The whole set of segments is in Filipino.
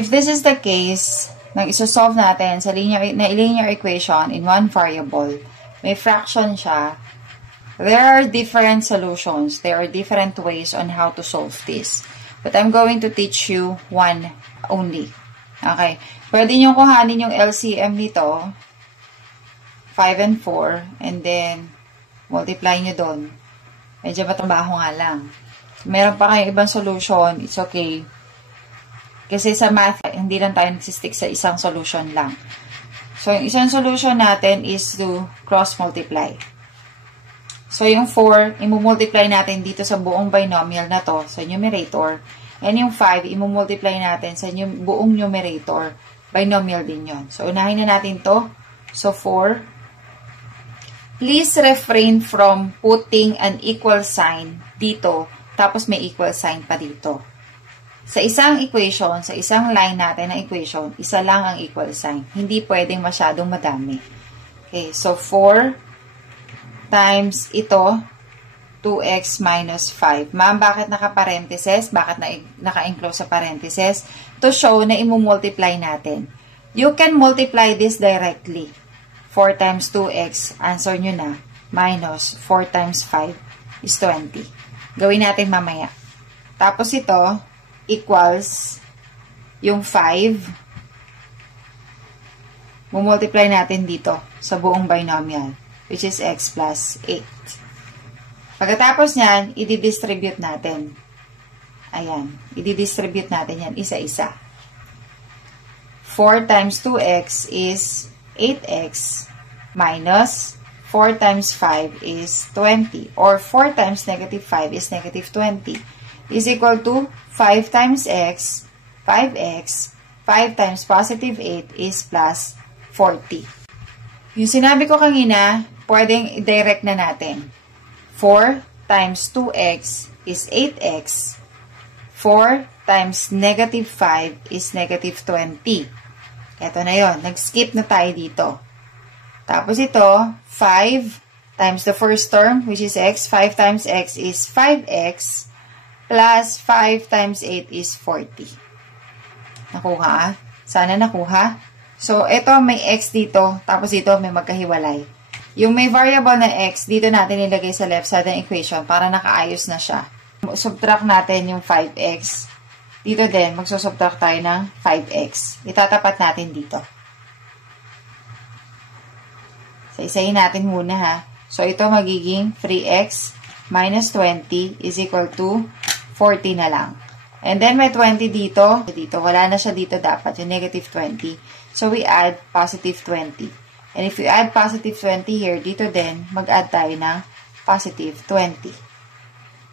if this is the case, nang isosolve natin sa linear equation in one variable, may fraction siya, there are different solutions. There are different ways on how to solve this. But I'm going to teach you one only. Okay. Pwede nyo kuhanin yung LCM nito, 5 and 4, and then multiply nyo doon. Medyo matrabaho nga lang. Meron pa kayong ibang solution, it's okay. Kasi sa math, hindi lang tayo nagsistick sa isang solution lang. So, yung isang solution natin is to cross-multiply. So, yung 4, imumultiply natin dito sa buong binomial na to, sa numerator. And yung 5, imumultiply natin sa buong numerator. Binomial din yon. So, unahin na natin to. So, 4. Please refrain from putting an equal sign dito, tapos may equal sign pa dito. Sa isang equation, sa isang line natin na equation, isa lang ang equal sign. Hindi pwedeng masyadong madami. Okay, so 4 times ito, 2x minus 5. Ma'am, bakit naka-parentheses? Bakit naka-enclose sa parentheses? To show na imumultiply natin. You can multiply this directly. 4 times 2x, answer nyo na, minus 4 times 5 is 20. Gawin natin mamaya. Tapos ito, equals yung 5. Mumultiply natin dito sa buong binomial, which is x plus 8. Pagkatapos niyan, i-distribute natin. Ayan, i-distribute natin yan isa-isa. 4 times 2x is 8x minus 4 times 5 is 20. Or 4 times negative 5 is negative 20. Is equal to 5 times x, 5x, 5 times positive 8 is plus 40. Yung sinabi ko kanina, pwedeng i-direct na natin. 4 times 2x is 8x. 4 times negative 5 is negative 20. Ito na yon. Nag-skip na tayo dito. Tapos ito, 5 times the first term, which is x. 5 times x is 5x. Plus 5 times 8 is 40. Nakuha? Sana nakuha. So, ito may x dito. Tapos dito may magkahiwalay. Yung may variable na x, dito natin ilagay sa left side ng equation para nakaayos na siya. Subtract natin yung 5x. Dito din, magsusubtract tayo ng 5x. Itatapat natin dito. So, isahin natin muna ha. So, ito magiging 3x minus 20 is equal to 40 na lang. And then, may 20 dito. Dito, wala na siya dito dapat. Yung negative 20. So, we add positive 20. And if we add positive 20 here, dito din, mag-add tayo ng positive 20.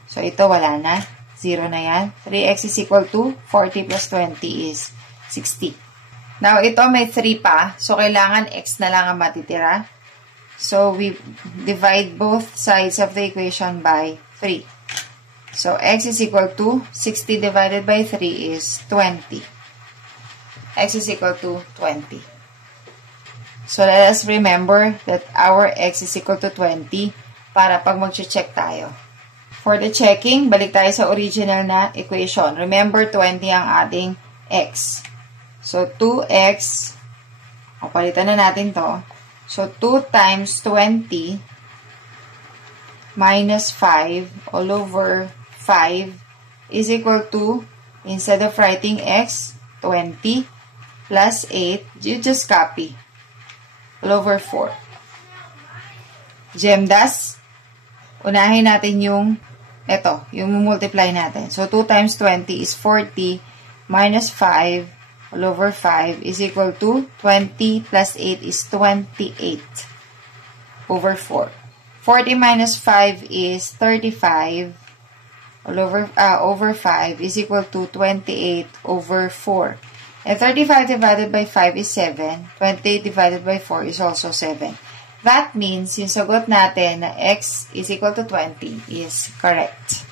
So, ito wala na. 0 na yan. 3x is equal to 40 plus 20 is 60. Now, ito may 3 pa. So, kailangan x na lang ang matitira. So, we divide both sides of the equation by 3. So, x is equal to 60 divided by 3 is 20. X is equal to 20. So, let us remember that our x is equal to 20 para pag mag-check tayo. For the checking, balik tayo sa original na equation. Remember, 20 ang ating x. So, 2x, palitan na natin to. So, 2 times 20 minus 5 all over 5 is equal to, instead of writing x, 20 plus 8, you just copy. All over 4. Gemdas, unahin natin yung yung multiply natin. So, 2 times 20 is 40 minus 5 all over 5 is equal to 20 plus 8 is 28 over 4. 40 minus 5 is 35 all over 5 is equal to 28 over 4. And 35 divided by 5 is 7. 28 divided by 4 is also 7. That means, yung sagot natin na x is equal to 20 is correct.